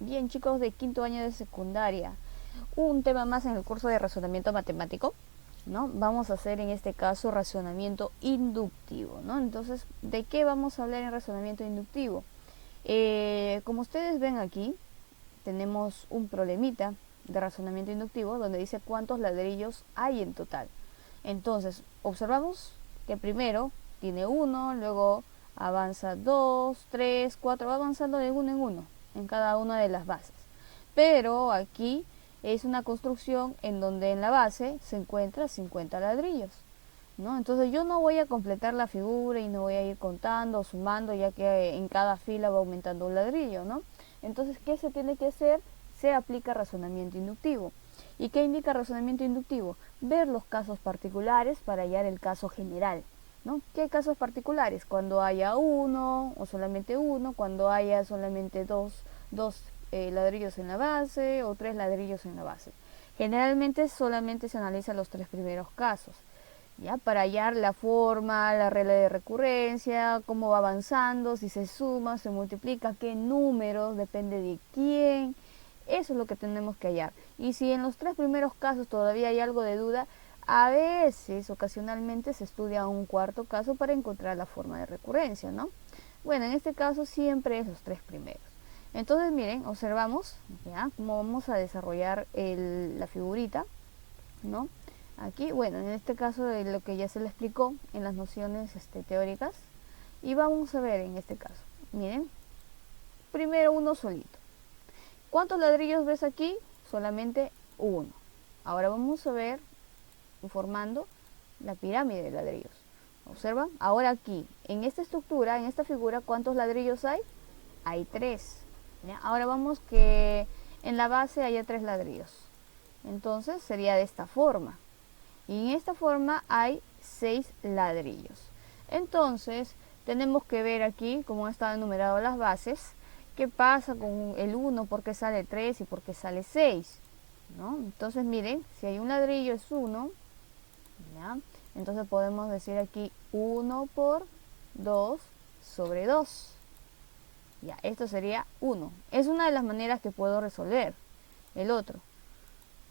Bien, chicos de quinto año de secundaria, un tema más en el curso de razonamiento matemático, ¿no? Vamos a hacer en este caso razonamiento inductivo, ¿no? Entonces, ¿de qué vamos a hablar en razonamiento inductivo? Como ustedes ven aquí, tenemos un problemita de razonamiento inductivo donde dice cuántos ladrillos hay en total. Entonces, observamos que primero tiene uno, luego avanza 2, 3, 4, va avanzando de uno en cada una de las bases. Pero aquí es una construcción en donde en la base se encuentra 50 ladrillos, ¿no? Entonces yo no voy a completar la figura y no voy a ir contando o sumando, ya que en cada fila va aumentando un ladrillo, ¿no? Entonces, ¿qué se tiene que hacer? Se aplica razonamiento inductivo. ¿Y qué indica razonamiento inductivo? Ver los casos particulares para hallar el caso general, ¿no? ¿Qué casos particulares? Cuando haya uno o solamente uno, cuando haya solamente dos ladrillos en la base o tres ladrillos en la base. Generalmente solamente se analizan los tres primeros casos, ¿ya? Para hallar la forma, la regla de recurrencia, cómo va avanzando, si se suma, se multiplica, qué números, depende de quién. Eso es lo que tenemos que hallar. Y si en los tres primeros casos todavía hay algo de duda, a veces, ocasionalmente, se estudia un cuarto caso para encontrar la forma de recurrencia, ¿no? Bueno, en este caso siempre es los tres primeros. Entonces, miren, observamos, ¿ya?, cómo vamos a desarrollar la figurita, ¿no? Aquí, bueno, en este caso de lo que ya se le explicó en las nociones teóricas. Y vamos a ver en este caso. Miren, primero uno solito. ¿Cuántos ladrillos ves aquí? Solamente uno. Ahora vamos a ver formando la pirámide de ladrillos. ¿Observan? Ahora aquí, en esta estructura, en esta figura, ¿cuántos ladrillos hay? Hay tres. ¿Ya? Ahora vamos que en la base haya tres ladrillos. Entonces sería de esta forma. Y en esta forma hay 6 ladrillos. Entonces tenemos que ver aquí cómo están enumeradas las bases. ¿Qué pasa con el 1? ¿Por qué sale 3 y por qué sale 6? ¿No? Entonces miren, si hay un ladrillo es 1, ¿ya? Entonces podemos decir aquí 1 por 2 sobre 2. Ya, esto sería 1. Es una de las maneras que puedo resolver el otro.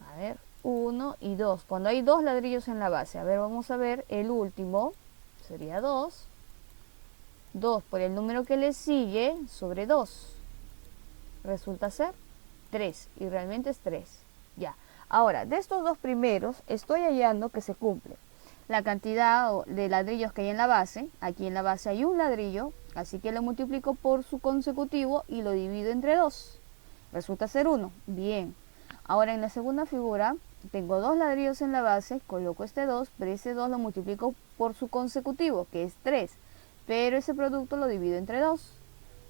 A ver, 1 y 2. Cuando hay dos ladrillos en la base. A ver, vamos a ver el último. Sería 2. 2 por el número que le sigue sobre 2. Resulta ser 3. Y realmente es 3. Ya. Ahora, de estos dos primeros, estoy hallando que se cumple la cantidad de ladrillos que hay en la base. Aquí en la base hay un ladrillo, así que lo multiplico por su consecutivo y lo divido entre 2. Resulta ser 1. Bien. Ahora en la segunda figura tengo dos ladrillos en la base, coloco este 2, pero ese 2 lo multiplico por su consecutivo, que es 3. Pero ese producto lo divido entre 2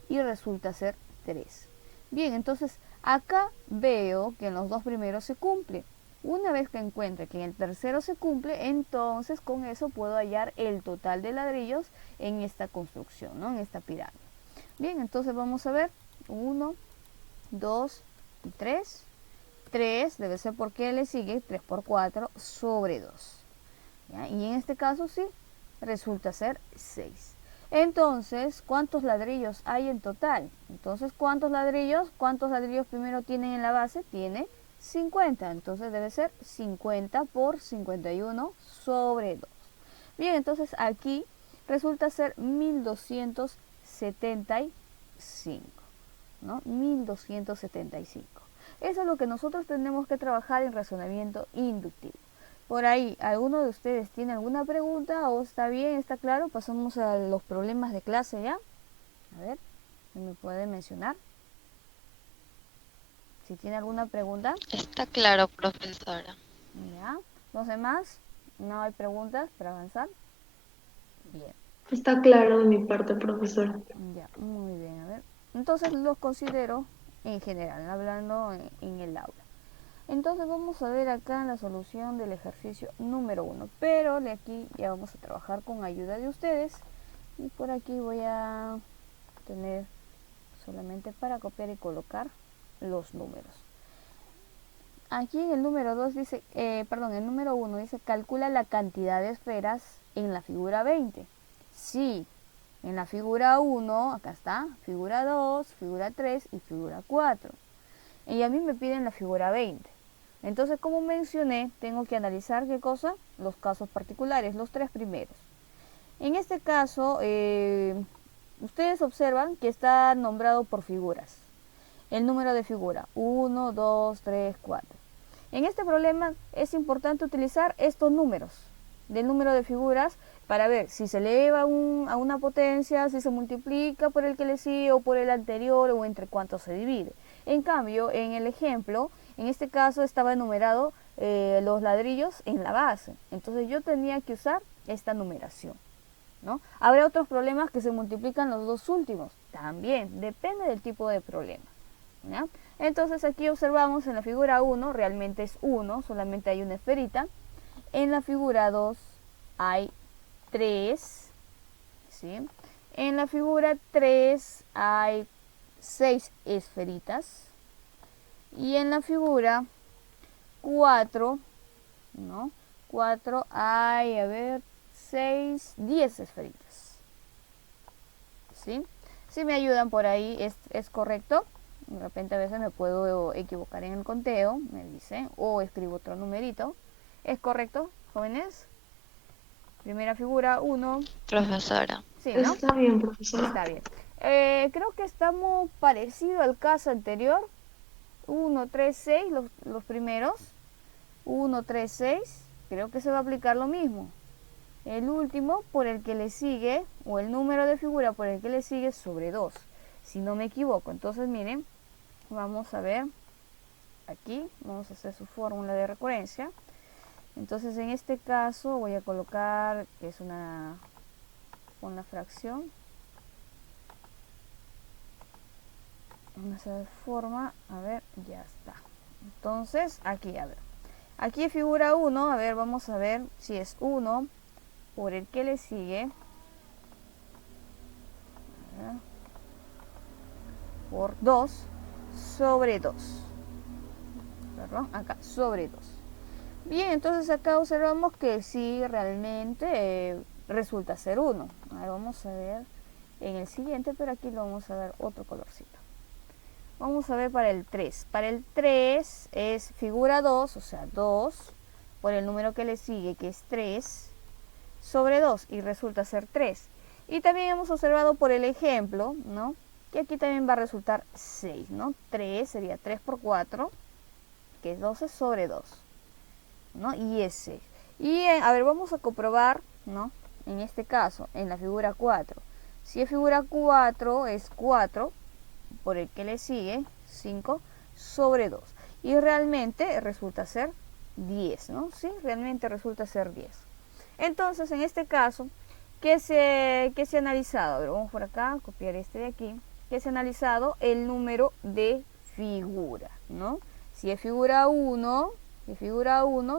y resulta ser 3. Bien, entonces acá veo que en los dos primeros se cumple. Una vez que encuentre que en el tercero se cumple, entonces con eso puedo hallar el total de ladrillos en esta construcción, ¿no? En esta pirámide. Bien, entonces vamos a ver 1, 2 y 3. 3 debe ser porque le sigue 3 por 4 sobre 2. ¿Ya? Y en este caso sí, resulta ser 6. Entonces, ¿cuántos ladrillos hay en total? Entonces, ¿cuántos ladrillos? ¿Cuántos ladrillos primero tienen en la base? Tiene 50. Entonces debe ser 50 por 51 sobre 2. Bien, entonces aquí resulta ser 1275. ¿No? 1275. Eso es lo que nosotros tenemos que trabajar en razonamiento inductivo. Por ahí, ¿alguno de ustedes tiene alguna pregunta o está bien, está claro? Pasamos a los problemas de clase ya. A ver, ¿me puede mencionar? Si tiene alguna pregunta. Está claro, profesora. Ya. ¿Los demás? ¿No hay preguntas para avanzar? Bien. Está claro de mi parte, profesor. Ya, muy bien. A ver. Entonces los considero en general, hablando en el aula. Entonces vamos a ver acá la solución del ejercicio número 1, pero de aquí ya vamos a trabajar con ayuda de ustedes y por aquí voy a tener solamente para copiar y colocar los números. Aquí en el número 2 dice, el número 1 dice calcula la cantidad de esferas en la figura 20. Sí, En la figura 1, acá está, figura 2, figura 3 y figura 4. Y a mí me piden la figura 20. Entonces, como mencioné, tengo que analizar ¿qué cosa? Los casos particulares, los tres primeros. En este caso, ustedes observan que está nombrado por figuras. El número de figura, 1, 2, 3, 4. En este problema es importante utilizar estos números del número de figuras para ver si se eleva a una potencia, si se multiplica por el que le sigue o por el anterior o entre cuántos se divide. En cambio, en el ejemplo, en este caso estaba enumerado los ladrillos en la base. Entonces yo tenía que usar esta numeración, ¿no? Habrá otros problemas que se multiplican los dos últimos. También depende del tipo de problema, ¿ya? Entonces aquí observamos en la figura 1 realmente es 1, solamente hay una esferita. En la figura 2 hay 3, ¿sí? En la figura 3 hay 6 esferitas. Y en la figura 4, ¿no? 4 hay, 6, 10 esferitas. ¿Sí? Si me ayudan por ahí, ¿es correcto? De repente a veces me puedo equivocar en el conteo, me dicen, o escribo otro numerito. ¿Es correcto, jóvenes? Primera figura, 1. Profesora. Sí, ¿no? Está bien, profesora. Está bien. Creo que estamos parecido al caso anterior. 1, 3, 6, los primeros. 1, 3, 6. Creo que se va a aplicar lo mismo. El último por el que le sigue, o el número de figura por el que le sigue sobre 2. Si no me equivoco. Entonces, miren, vamos a ver. Aquí vamos a hacer su fórmula de recurrencia. Entonces, en este caso voy a colocar que es una fracción. Vamos a ver forma, a ver, ya está. Entonces, aquí, a ver. Aquí figura 1, a ver, vamos a ver si es 1 por el que le sigue. A ver, por 2 sobre 2. Perdón, acá, sobre 2. Bien, entonces acá observamos que sí, realmente resulta ser 1. A ver, vamos a ver en el siguiente, pero aquí lo vamos a dar otro colorcito. Vamos a ver para el 3. Para el 3 es figura 2, o sea, 2, por el número que le sigue, que es 3, sobre 2, y resulta ser 3. Y también hemos observado por el ejemplo, ¿no? Que aquí también va a resultar 6, ¿no? 3 sería 3 por 4, que es 12 sobre 2, ¿no? Y es 6. Y, a ver, vamos a comprobar, ¿no? En este caso, en la figura 4. Si es figura 4, es 4 por el que le sigue, 5 sobre 2. Y realmente resulta ser 10, ¿no? Sí, realmente resulta ser 10. Entonces, en este caso, ¿qué se ha analizado? A ver, vamos por acá, copiar este de aquí. ¿Qué se ha analizado? El número de figura, ¿no? Si es figura 1,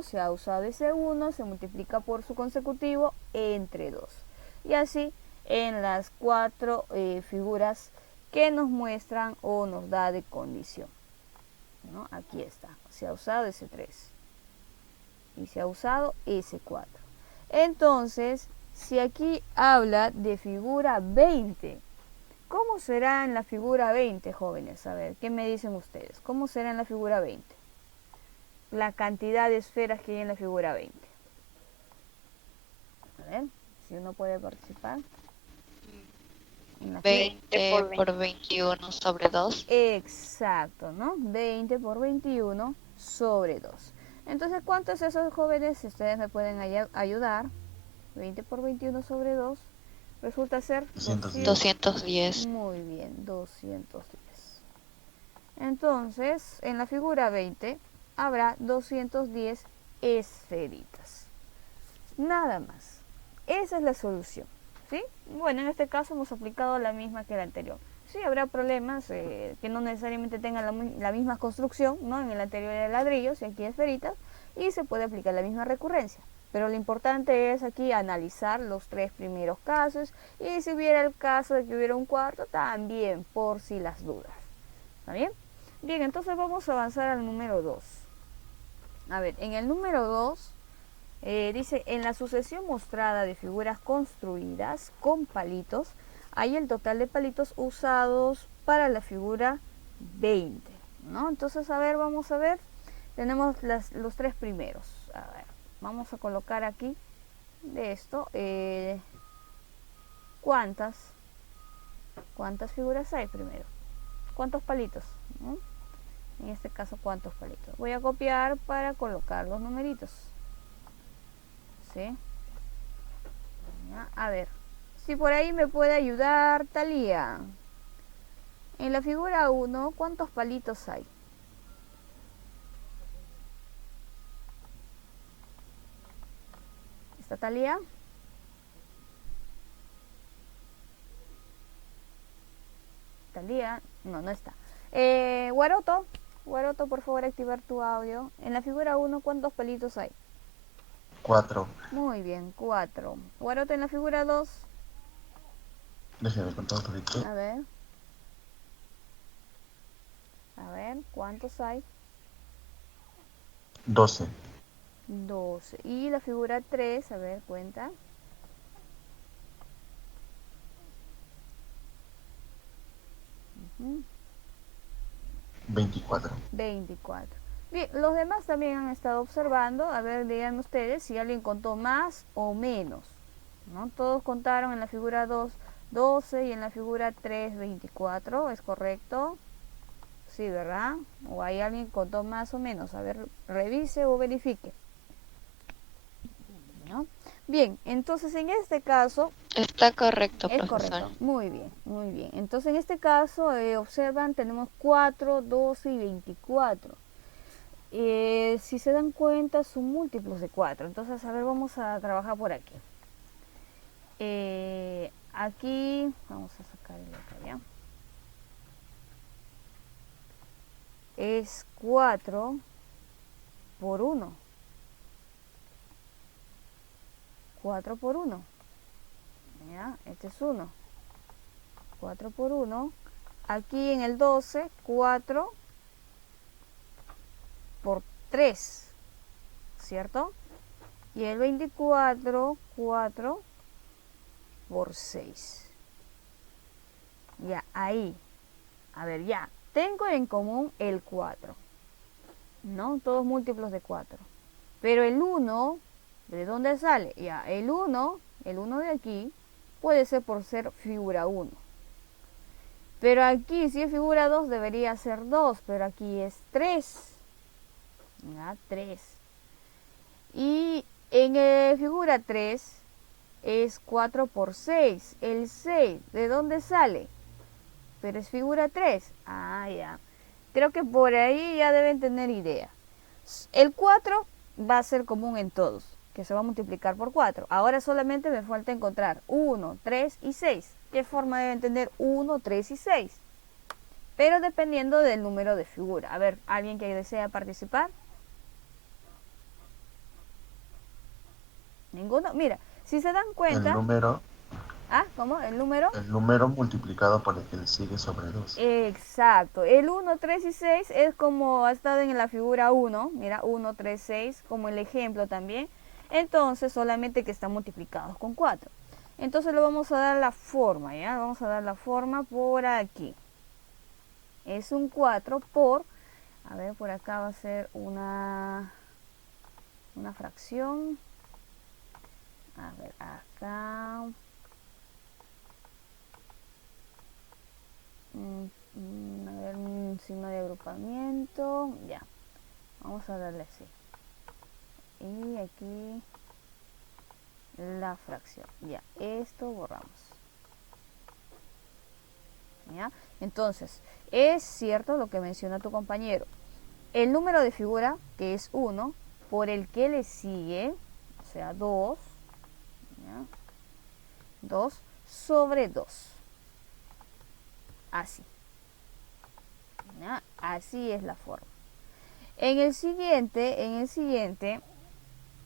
se ha usado ese 1, se multiplica por su consecutivo entre 2. Y así en las 4 figuras que nos muestran o nos da de condición, ¿no? Aquí está, se ha usado ese 3 y se ha usado ese 4. Entonces, si aquí habla de figura 20, ¿cómo será en la figura 20, jóvenes? A ver, ¿qué me dicen ustedes? ¿Cómo será en la figura 20? La cantidad de esferas que hay en la figura 20. A ver, si uno puede participar. 20 por 21 sobre 2. Exacto, ¿no? 20 por 21 sobre 2. Entonces, ¿cuántos es esos, jóvenes? Si ustedes me pueden ayudar. 20 por 21 sobre 2 resulta ser 210. Muy bien, 210. Entonces, en la figura 20 habrá 210 esferitas. Nada más. Esa es la solución, ¿sí? Bueno, en este caso hemos aplicado la misma que la anterior. Sí, habrá problemas que no necesariamente tengan la misma construcción, ¿no? En el anterior era ladrillos y aquí esferitas, y se puede aplicar la misma recurrencia. Pero lo importante es aquí analizar los tres primeros casos, y si hubiera el caso de que hubiera un cuarto, también, por si las dudas. ¿Está bien? Bien, entonces vamos a avanzar al número 2. A ver, en el número 2 dice, en la sucesión mostrada de figuras construidas con palitos, hay el total de palitos usados para la figura 20, ¿no? Entonces, a ver, vamos a ver. Tenemos los tres primeros. A ver, vamos a colocar aquí de esto. ¿Cuántas figuras hay primero? ¿Cuántos palitos? ¿No? En este caso, ¿cuántos palitos? Voy a copiar para colocar los numeritos. ¿Sí? Ya, a ver, si por ahí me puede ayudar Talía. En la figura 1, ¿cuántos palitos hay? ¿Está Talía? Talía, no, no está. Guaroto, por favor, activar tu audio. En la figura 1, ¿cuántos palitos hay? 4. Muy bien, 4. Guaroto, en la figura 2. Déjame contar un poquito. A ver. A ver, ¿cuántos hay? 12. 12. Y la figura 3, a ver, cuenta. Ujú. 24. 24. Bien, los demás también han estado observando. A ver, díganme ustedes si alguien contó más o menos, ¿no? Todos contaron en la figura 2, 12 y en la figura 3, 24. ¿Es correcto? Sí, ¿verdad? O hay alguien que contó más o menos. A ver, revise o verifique, ¿no? Bien, entonces en este caso Está correcto, es profesor. correcto. Muy bien, muy bien. Entonces en este caso, observan, tenemos 4, 12 y 24. Si se dan cuenta, son múltiplos de 4. Entonces, a ver, vamos a trabajar por aquí. Aquí, vamos a sacar el otro ya. Es 4 por 1. 4 por 1. ¿Ya? Este es 1. 4 por 1. Aquí en el 12, 4 por 3. ¿Cierto? Y el 24, 4 por 6. Ya, ahí. A ver, ya. Tengo en común el 4. ¿No? Todos múltiplos de 4. Pero el 1, ¿de dónde sale? Ya, el 1 de aquí, puede ser por ser figura 1. Pero aquí, si es figura 2, debería ser 2. Pero aquí es 3. Ya, 3. Y en figura 3 es 4 por 6. El 6, ¿de dónde sale? Pero es figura 3. Ah, ya. Creo que por ahí ya deben tener idea. El 4 va a ser común en todos, que se va a multiplicar por 4. Ahora solamente me falta encontrar 1, 3 y 6. ¿Qué forma deben tener 1, 3 y 6? Pero dependiendo del número de figura. A ver, ¿alguien que desea participar? ¿Ninguno? Mira, si se dan cuenta... El número. Ah, ¿cómo? ¿El número? El número multiplicado por el que le sigue sobre 2. Exacto. El 1, 3 y 6 es como ha estado en la figura 1. Mira, 1, 3, 6, como el ejemplo también. Entonces, solamente que están multiplicados con 4. Entonces, le vamos a dar la forma, ¿ya? Vamos a dar la forma por aquí. Es un 4 por... A ver, por acá va a ser una fracción. A ver, acá... a ver, un signo de agrupamiento, ya, vamos a darle así, y aquí la fracción, ya, esto borramos, ya. Entonces, es cierto lo que menciona tu compañero, el número de figura, que es 1, por el que le sigue, o sea, 2, ¿ya? 2 sobre 2, así. ¿Ya? Así es la forma. En el siguiente,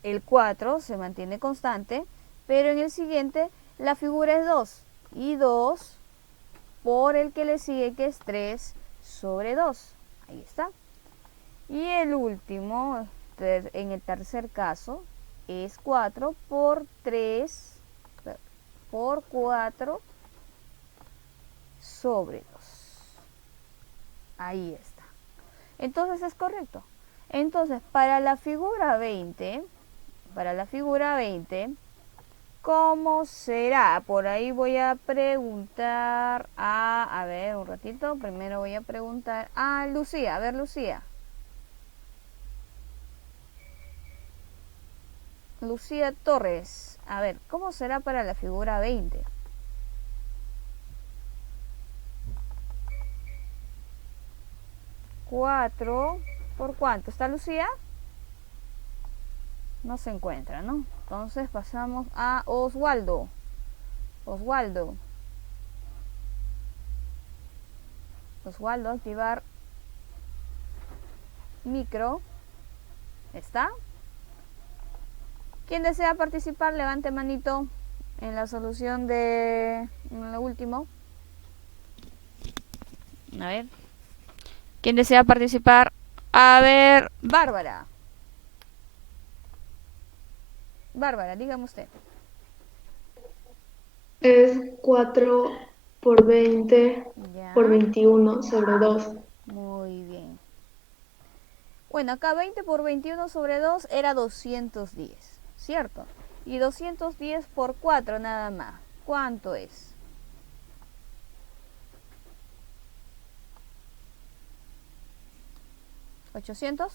el 4 se mantiene constante, pero en el siguiente la figura es 2. Y 2 por el que le sigue, que es 3 sobre 2. Ahí está. Y el último, en el tercer caso, es 4 por 3, por 4 sobre 2. Ahí está. Entonces es correcto. Entonces, para la figura 20, ¿cómo será? Por ahí voy a preguntar a ver, un ratito, primero voy a preguntar a Lucía. A ver, Lucía. Lucía Torres. A ver, ¿cómo será para la figura 20? ¿4 por cuánto? ¿Está Lucía? No se encuentra, ¿no? Entonces pasamos a Oswaldo. Oswaldo, activar micro. ¿Está? ¿Quién desea participar? Levante manito en la solución de en lo último. A ver. ¿Quién desea participar? A ver, Bárbara. Bárbara, dígame usted. Es 4 por 20 Ya. por 21 sobre 2. Muy bien. Bueno, acá 20 por 21 sobre 2 era 210, ¿cierto? Y 210 por 4 nada más. ¿Cuánto es? ¿840?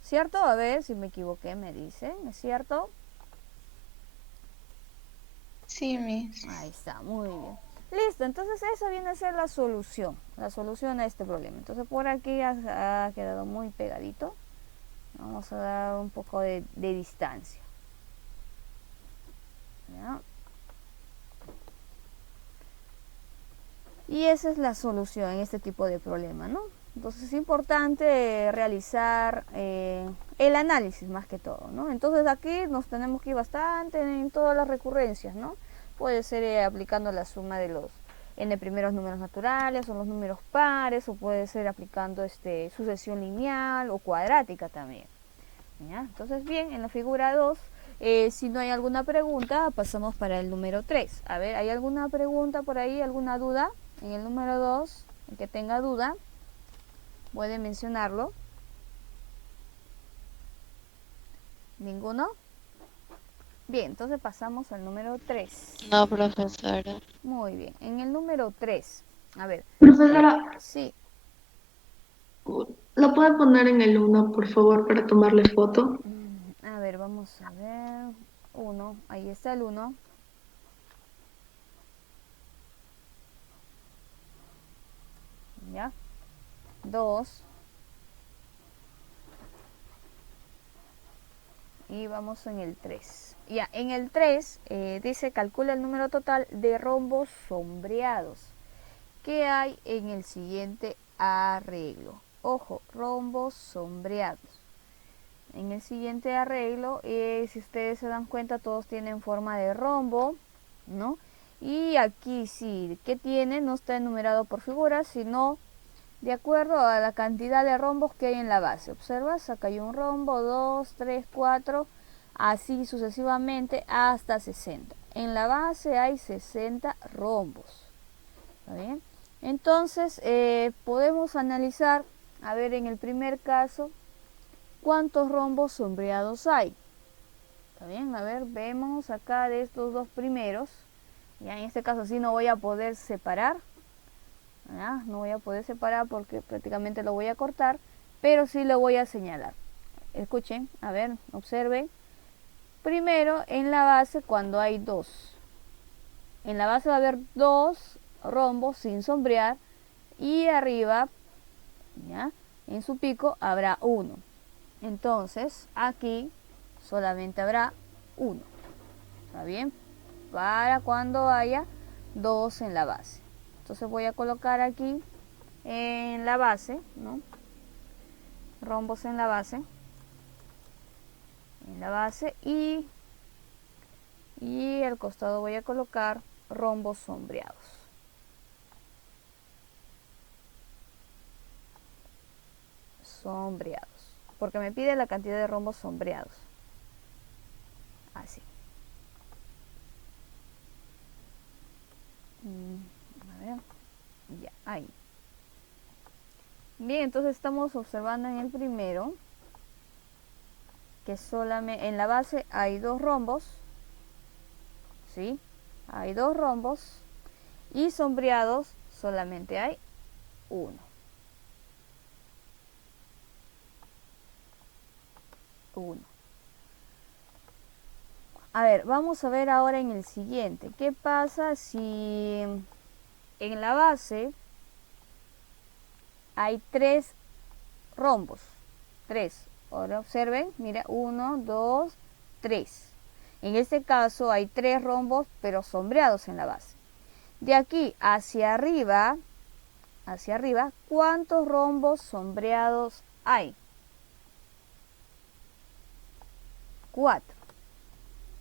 ¿Cierto? A ver si me equivoqué, me dicen. ¿Es cierto? Sí, Miss. Ahí está, muy bien. Listo, entonces esa viene a ser la solución a este problema. Entonces por aquí ha quedado muy pegadito. Vamos a dar un poco de distancia. ¿Ya? Y esa es la solución en este tipo de problema, ¿no? Entonces es importante realizar el análisis más que todo, ¿no? Entonces aquí nos tenemos que ir bastante en todas las recurrencias, ¿no? Puede ser aplicando la suma de los n primeros números naturales o los números pares, o puede ser aplicando sucesión lineal o cuadrática también. ¿Ya? Entonces bien, en la figura 2, si no hay alguna pregunta, pasamos para el número 3. A ver, ¿hay alguna pregunta por ahí, alguna duda? En el número 2, el que tenga duda, puede mencionarlo. ¿Ninguno? Bien, entonces pasamos al número 3. No, profesora. Muy bien, en el número 3, a ver. Profesora, Sí, ¿lo puede poner en el 1, por favor, para tomarle foto? a ver, vamos a ver. 1, ahí está el 1. ¿Ya? 2. Y vamos en el 3. Ya, en el 3 dice calcula el número total de rombos sombreados que hay en el siguiente arreglo. Ojo, rombos sombreados. En el siguiente arreglo, si ustedes se dan cuenta, todos tienen forma de rombo, ¿no? Y aquí sí, ¿qué tiene? No está enumerado por figuras, sino de acuerdo a la cantidad de rombos que hay en la base. Observas, acá hay un rombo, 2, 3, 4, así sucesivamente hasta 60. En la base hay 60 rombos. ¿Está bien? Entonces, podemos analizar, a ver, en el primer caso, ¿cuántos rombos sombreados hay? ¿Está bien? A ver, vemos acá de estos dos primeros. Ya en este caso sí no voy a poder separar. ¿Ya? No voy a poder separar porque prácticamente lo voy a cortar, pero sí lo voy a señalar. Escuchen, a ver, observen. Primero, en la base cuando hay 2. En la base va a haber 2 rombos sin sombrear y arriba, ¿ya? En su pico habrá 1. Entonces, aquí solamente habrá 1. ¿Está bien? Para cuando haya 2 en la base. Entonces voy a colocar aquí en la base, ¿no? Rombos en la base. Y al costado voy a colocar rombos sombreados. Porque me pide la cantidad de rombos sombreados. Así. Bien, entonces estamos observando en el primero que solamente en la base hay 2 rombos, ¿sí? Hay 2 rombos y sombreados solamente hay 1. 1. A ver, vamos a ver ahora en el siguiente. ¿Qué pasa si en la base hay 3 rombos? 3. Ahora observen, mira, 1, 2, 3. En este caso hay 3 rombos, pero sombreados en la base. De aquí hacia arriba, ¿cuántos rombos sombreados hay? 4,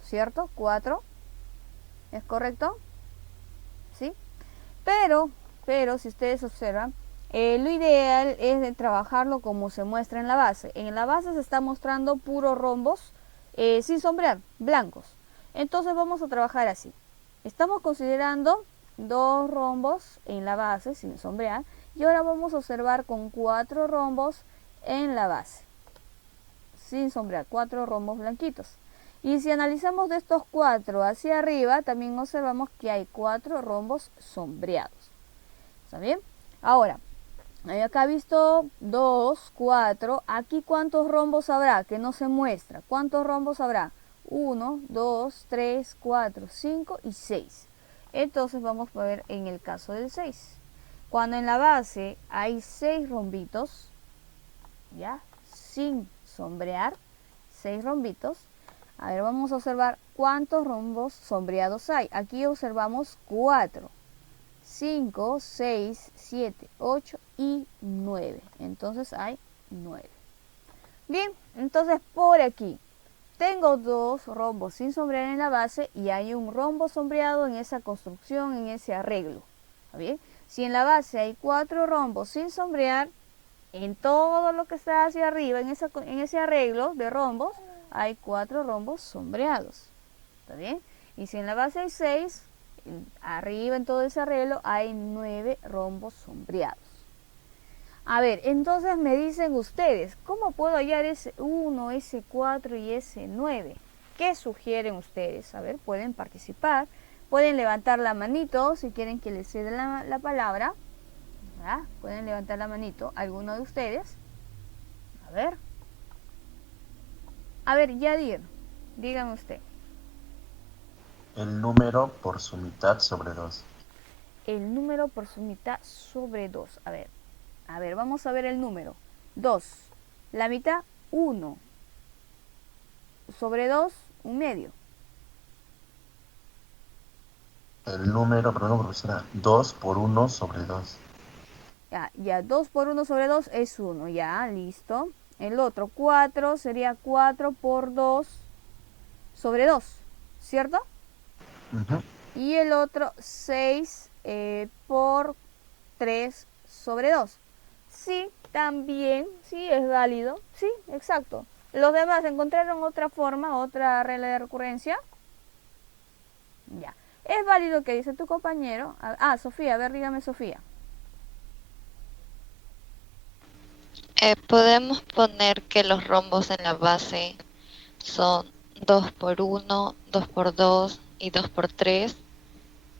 ¿cierto? 4, ¿es correcto? ¿Sí? Pero si ustedes observan, lo ideal es de trabajarlo como se muestra en la base. En la base se está mostrando puros rombos sin sombrear, blancos. Entonces vamos a trabajar así. Estamos considerando 2 rombos en la base sin sombrear y ahora vamos a observar con 4 rombos en la base sin sombrear, 4 rombos blanquitos. Y si analizamos de estos 4 hacia arriba, también observamos que hay 4 rombos sombreados. ¿Está bien? Ahora, acá he visto 2, 4. Aquí, ¿cuántos rombos habrá? Que no se muestra. ¿Cuántos rombos habrá? 1, 2, 3, 4, 5 y 6. Entonces vamos a ver en el caso del 6. Cuando en la base hay 6 rombitos, ¿ya? Sin sombrear, 6 rombitos. A ver, vamos a observar cuántos rombos sombreados hay. Aquí observamos 4, 5, 6, 7, 8 y 9. Entonces hay 9. Bien, entonces por aquí tengo 2 rombos sin sombrear en la base y hay un rombo sombreado en esa construcción, en ese arreglo. ¿Está bien? Si en la base hay 4 rombos sin sombrear, en todo lo que está hacia arriba, en ese arreglo de rombos, hay 4 rombos sombreados. ¿Está bien? Y si en la base hay 6, arriba en todo ese arreglo hay 9 rombos sombreados. A ver, entonces me dicen ustedes, ¿cómo puedo hallar ese 1, ese 4 y ese 9? ¿Qué sugieren ustedes? A ver, pueden participar, pueden levantar la manito si quieren que les ceda la palabra. ¿Ah? Pueden levantar la manito, alguno de ustedes. A ver, Yadir, dígame usted. El número por su mitad sobre 2. El número por su mitad sobre 2. A ver, vamos a ver el número. 2. La mitad, 1. Sobre 2, un medio. El número, perdón, profesora, 2 por 1 sobre 2. Ya, 2 por 1 sobre 2 es 1. Ya, listo. El otro, 4, sería 4 por 2 sobre 2, ¿cierto? Y el otro 6 por 3 sobre 2. Sí, también, sí, es válido. Sí, exacto. ¿Los demás encontraron otra forma, otra regla de recurrencia? Ya. Es válido que dice tu compañero. Sofía, a ver, dígame, Sofía. Podemos poner que los rombos en la base son 2 por 1, 2 por 2 y 2 por 3,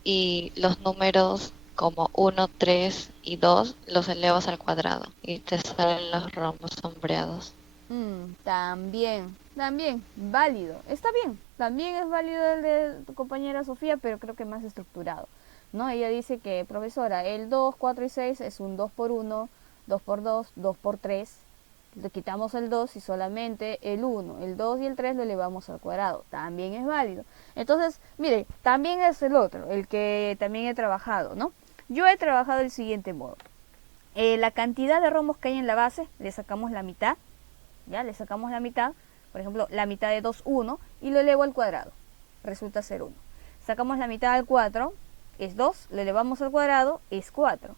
y los números como 1, 3 y 2 los elevas al cuadrado y te salen los rombos sombreados. También, válido. Está bien, también es válido el de tu compañera Sofía, pero creo que más estructurado, ¿no? Ella dice que, profesora, el 2, 4 y 6 es un 2 por 1, 2 por 2, 2 por 3. Le quitamos el 2 y solamente el 1, el 2 y el 3 lo elevamos al cuadrado. También es válido. Entonces, mire, también es el otro, el que también he trabajado, ¿no? Yo he trabajado del siguiente modo. La cantidad de rombos que hay en la base, le sacamos la mitad. ¿Ya? Le sacamos la mitad, por ejemplo, la mitad de 2, 1, y lo elevo al cuadrado. Resulta ser 1. Sacamos la mitad al 4, es 2, lo elevamos al cuadrado, es 4.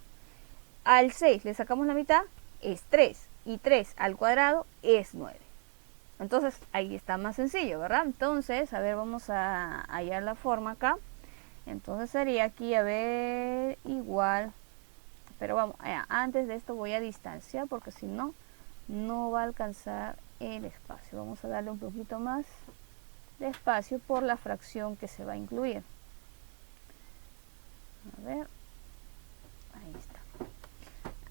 Al 6 le sacamos la mitad, es 3, y 3 al cuadrado es 9. Entonces, ahí está más sencillo, ¿verdad? Entonces, a ver, vamos a hallar la forma acá. Entonces sería aquí, a ver, igual Pero vamos, antes de esto voy a distanciar porque si no, no va a alcanzar el espacio. Vamos a darle un poquito más de espacio por la fracción que se va a incluir. A ver, ahí está.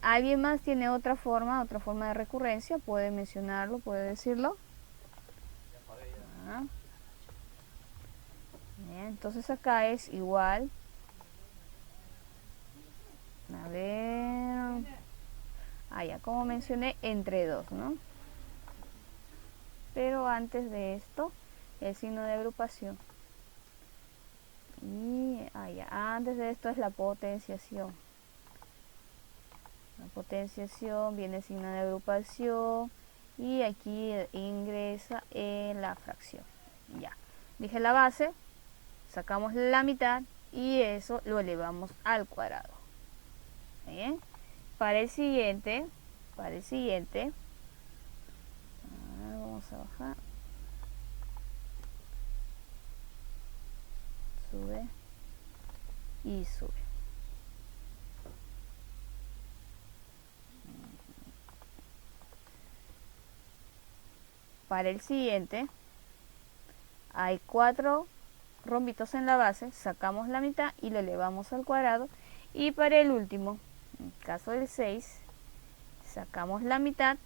¿Alguien más tiene otra forma de recurrencia? Puede mencionarlo, puede decirlo. Bien, entonces acá es igual. A ver. Ya como mencioné, entre 2, ¿no? Pero antes de esto, el signo de agrupación. Y antes de esto es la potenciación. La potenciación viene el signo de agrupación y aquí ingresa en la fracción. Ya. Dije la base, sacamos la mitad y eso lo elevamos al cuadrado. ¿Bien? Para el siguiente, vamos a bajar. Sube y sube. Para el siguiente hay 4 rombitos en la base, sacamos la mitad y lo elevamos al cuadrado. Y para el último, en el caso del 6, sacamos la mitad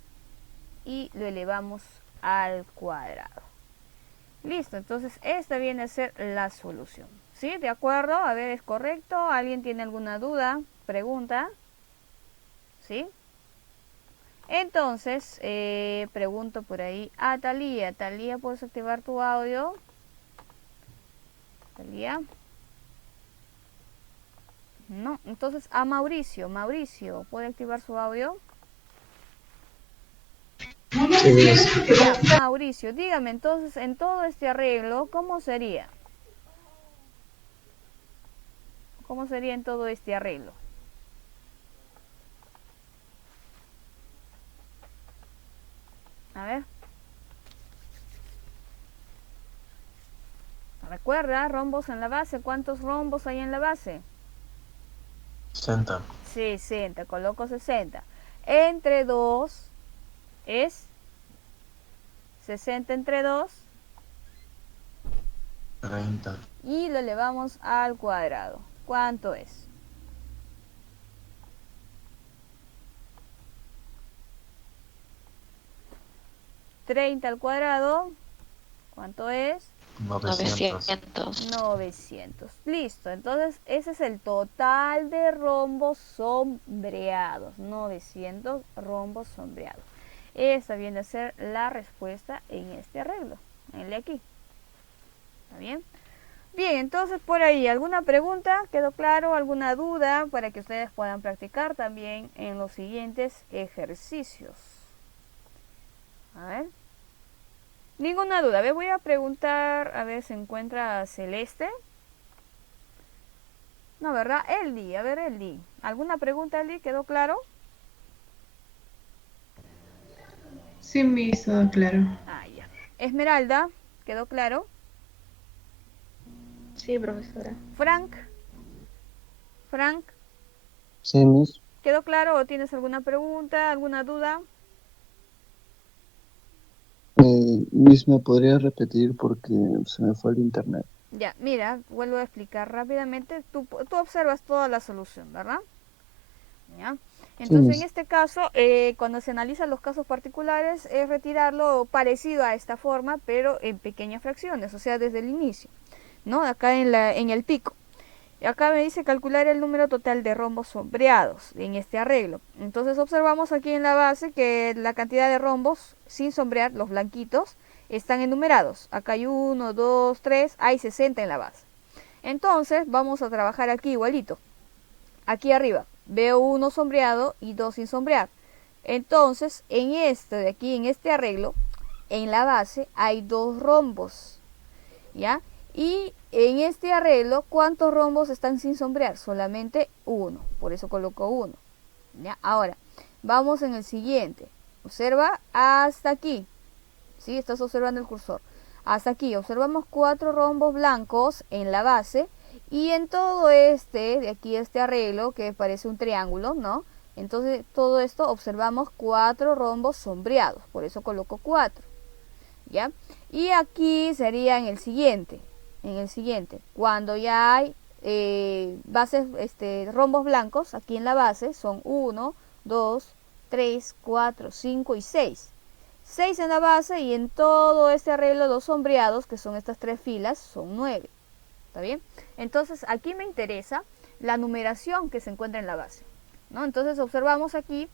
y lo elevamos al cuadrado. Listo, entonces esta viene a ser la solución. ¿Sí? ¿De acuerdo? A ver, ¿es correcto? ¿Alguien tiene alguna duda? ¿Pregunta? ¿Sí? Entonces, pregunto por ahí a Talía. Talía, ¿puedes activar tu audio? Talía. No, entonces a Mauricio. Mauricio, ¿puede activar su audio? Ya, Mauricio, dígame entonces, en todo este arreglo, ¿cómo sería? ¿Cómo sería en todo este arreglo? A ver. Recuerda, rombos en la base. ¿Cuántos rombos hay en la base? 60. 60, coloco 60. Entre 2 es 60 entre 2. 30. Y lo elevamos al cuadrado. ¿Cuánto es? 30 al cuadrado. ¿Cuánto es? 900. 900. Listo. Entonces, ese es el total de rombos sombreados. 900 rombos sombreados. Esta viene a ser la respuesta en este arreglo. En el de aquí. ¿Está bien? Bien, entonces por ahí, ¿alguna pregunta? ¿Quedó claro? ¿Alguna duda? Para que ustedes puedan practicar también en los siguientes ejercicios. A ver. Ninguna duda. A ver, voy a preguntar, a ver, ¿se encuentra Celeste? No, ¿verdad? Eldi, a ver, Eldi. ¿Alguna pregunta, Eldi? ¿Quedó claro? Sí, me hizo claro. Ya. Esmeralda, ¿quedó claro? Sí, profesora. Frank. Sí, Miss. ¿Quedó claro o tienes alguna pregunta, alguna duda? Miss, ¿me podría repetir porque se me fue el internet? Ya, mira, vuelvo a explicar rápidamente. Tú observas toda la solución, ¿verdad? ¿Ya? Entonces, en este caso, cuando se analizan los casos particulares, es retirarlo parecido a esta forma, pero en pequeñas fracciones, o sea, desde el inicio, ¿no? Acá en el pico. Y acá me dice calcular el número total de rombos sombreados en este arreglo. Entonces observamos aquí en la base que la cantidad de rombos sin sombrear, los blanquitos, están enumerados. Acá hay 1, 2, 3, hay 60 en la base. Entonces vamos a trabajar aquí igualito. Aquí arriba veo 1 sombreado y 2 sin sombrear. Entonces en este de aquí, en este arreglo, en la base hay 2 rombos. ¿Ya? Y en este arreglo, ¿cuántos rombos están sin sombrear? Solamente 1, por eso coloco 1. ¿Ya? Ahora, vamos en el siguiente. Observa hasta aquí. ¿Sí? Estás observando el cursor. Hasta aquí, observamos 4 rombos blancos en la base Y en todo de aquí este arreglo, que parece un triángulo, ¿no? Entonces todo esto observamos 4 rombos sombreados, por eso coloco 4, ¿ya? Y aquí sería en el siguiente, cuando ya hay bases, rombos blancos, aquí en la base son 1, 2, 3, 4, 5 y 6. 6 en la base y en todo este arreglo los sombreados, que son estas 3 filas, son 9. ¿Está bien? Entonces aquí me interesa la numeración que se encuentra en la base, ¿no? Entonces observamos aquí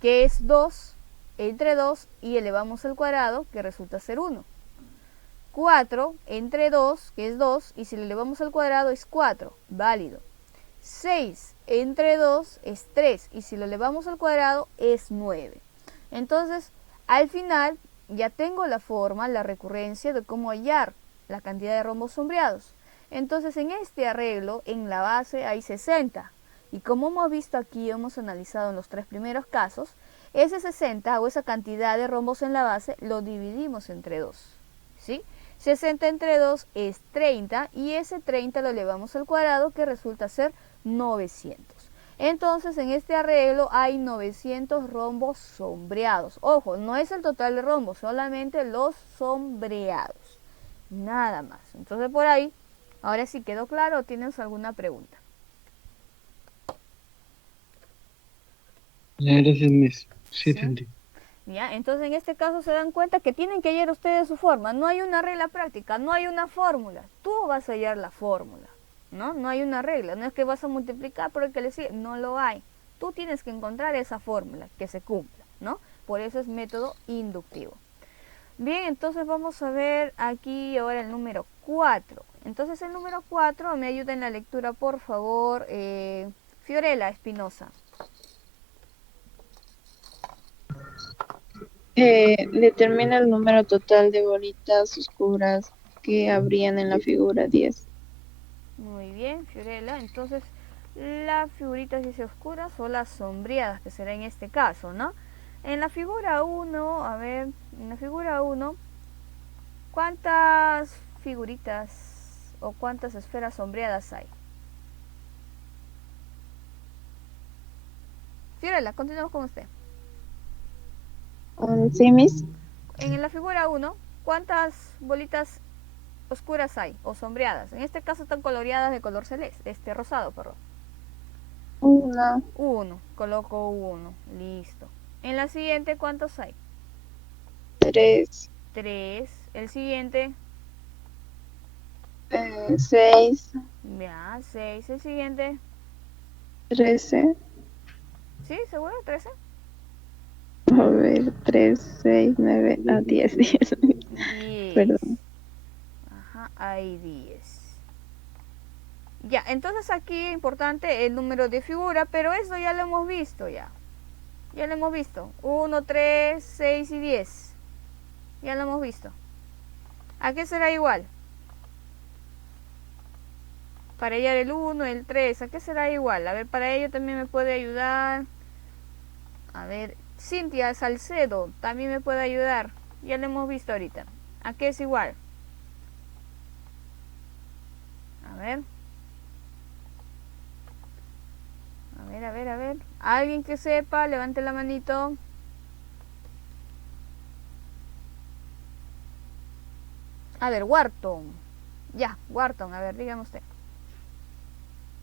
que es 2 entre 2 y elevamos al cuadrado, que resulta ser 1. 4 entre 2, que es 2, y si le elevamos al cuadrado es 4, válido. 6 entre 2 es 3, y si lo elevamos al cuadrado es 9. Entonces, al final ya tengo la forma, la recurrencia de cómo hallar la cantidad de rombos sombreados. Entonces, en este arreglo, en la base hay 60. Y como hemos visto aquí, hemos analizado en los 3 primeros casos, ese 60 o esa cantidad de rombos en la base lo dividimos entre 2. ¿Sí? 60 entre 2 es 30 y ese 30 lo elevamos al cuadrado, que resulta ser 900. Entonces en este arreglo hay 900 rombos sombreados. Ojo, no es el total de rombos, solamente los sombreados. Nada más. Entonces por ahí, ahora sí quedó claro, ¿o tienes alguna pregunta? Gracias, Miss. Sí, ¿Sí? entendí. ¿Ya? Entonces en este caso se dan cuenta que tienen que hallar ustedes su forma. No hay una regla práctica, no hay una fórmula. Tú vas a hallar la fórmula, ¿no? No hay una regla, no es que vas a multiplicar por el que le sigue, no lo hay. Tú tienes que encontrar esa fórmula que se cumpla, ¿no? Por eso es método inductivo. Bien, entonces vamos a ver aquí ahora el número 4. Entonces el número 4, me ayuda en la lectura, por favor, Fiorella Espinosa. Determina el número total de bolitas oscuras que habrían en la figura 10. Muy bien, Fiorella. Entonces, las figuritas dice oscuras o las sombreadas, que será en este caso, ¿no? En la figura 1, a ver, en la figura 1, ¿cuántas figuritas o cuántas esferas sombreadas hay? Fiorella, continuamos con usted. ¿Sí, Miss? En la figura 1, ¿cuántas bolitas oscuras hay o sombreadas? En este caso están coloreadas de color celeste, rosado, perdón. 1, 1, coloco 1, listo. En la siguiente, ¿cuántos hay? 3, 3. El siguiente, 6, ya, 6. El siguiente, 13. ¿sí? ¿Seguro? 13. A ver, 3, 6, 9, 10, 10. 10. Perdón. Ajá, hay 10. Ya, entonces aquí importante el número de figura, pero eso ya lo hemos visto ya. Ya lo hemos visto. 1, 3, 6 y 10. Ya lo hemos visto. ¿A qué será igual? Para hallar el 1, el 3, ¿a qué será igual? A ver, para ello también me puede ayudar. A ver, Cintia Salcedo también me puede ayudar. Ya lo hemos visto ahorita. ¿A qué es igual? A ver. A ver. Alguien que sepa, levante la manito. A ver, Wharton. Ya, Wharton, a ver, dígame usted.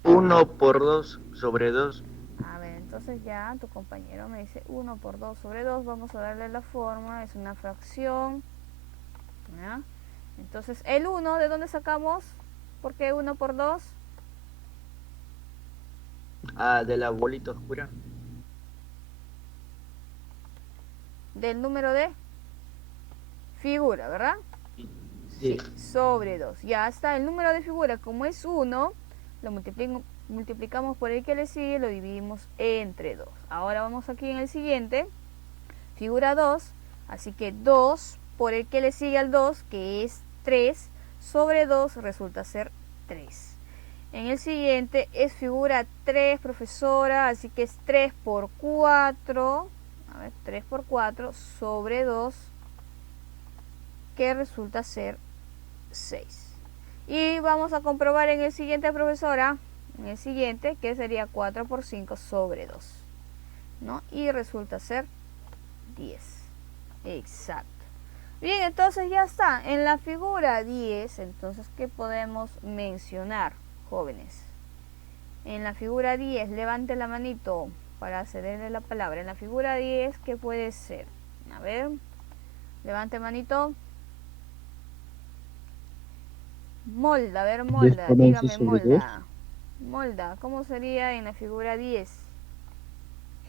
1 por 2 sobre 2. A ver, entonces ya tu compañero me dice 1 por 2 sobre 2. Vamos a darle la forma, es una fracción. ¿Ya? Entonces, el 1, ¿de dónde sacamos? ¿Por qué 1 por 2? De la bolita oscura. Del número de figura, ¿verdad? Sí. Sobre 2. Ya está, el número de figura, como es 1, lo multiplicamos por el que le sigue, lo dividimos entre 2. Ahora vamos aquí en el siguiente, figura 2, así que 2 por el que le sigue al 2, que es 3, sobre 2 resulta ser 3. En el siguiente es figura 3, profesora, así que es 3 por 4, a ver, 3 por 4 sobre 2, que resulta ser 6. Y vamos a comprobar en el siguiente, profesora, en el siguiente, que sería 4 por 5 sobre 2, ¿no? Y resulta ser 10. Exacto. Bien, entonces ya está. En la figura 10, entonces, ¿qué podemos mencionar, jóvenes? En la figura 10, levante la manito para cederle la palabra. En la figura 10, ¿qué puede ser? A ver, levante manito. Molda, a ver, 10 Molda, por 11 dígame, sobre 2. Molda. Molda, ¿cómo sería en la figura 10?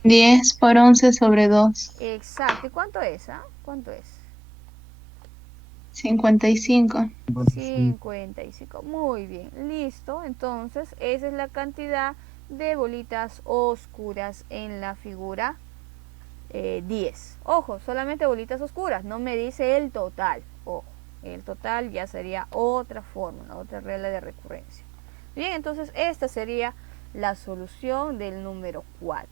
10 por 11 sobre 2. Exacto. ¿Y cuánto es? ¿Cuánto es? 55. 55. Muy bien, listo. Entonces, esa es la cantidad de bolitas oscuras en la figura 10. Ojo, solamente bolitas oscuras, no me dice el total. Ojo, el total ya sería otra fórmula, otra regla de recurrencia. Bien, entonces esta sería la solución del número 4.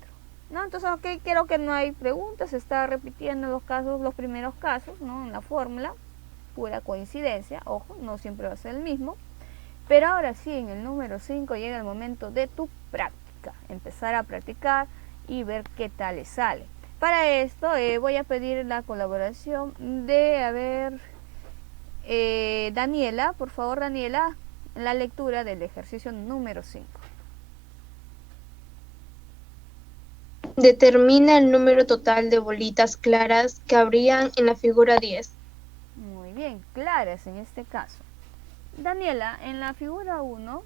¿No? Entonces, ok, creo que no hay preguntas, se está repitiendo los casos, los primeros casos, ¿no? En la fórmula, pura coincidencia, ojo, no siempre va a ser el mismo. Pero ahora sí, en el número 5 llega el momento de tu práctica, empezar a practicar y ver qué tal le sale. Para esto voy a pedir la colaboración de, a ver, Daniela, por favor, Daniela, la lectura del ejercicio número 5. Determina el número total de bolitas claras que habrían en la figura 10. Muy bien, claras en este caso. Daniela, en la figura 1,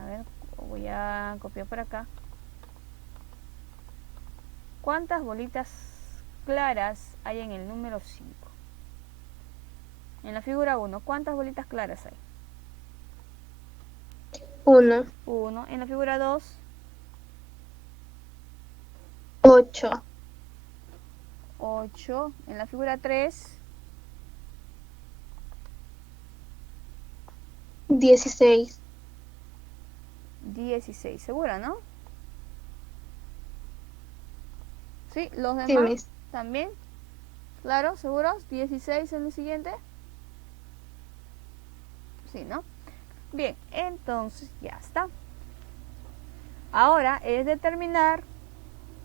a ver, voy a copiar por acá. ¿Cuántas bolitas claras hay en el número 5? En la figura 1, ¿cuántas bolitas claras hay? 1, 1. En la figura 2, 8, 8. En la figura 3, 16. 16. ¿Segura, no? ¿Sí? ¿Los Sí, demás Miss. también? ¿Claro? ¿Seguros? ¿16 en el siguiente? Sí, ¿no? Bien, entonces ya está. Ahora es determinar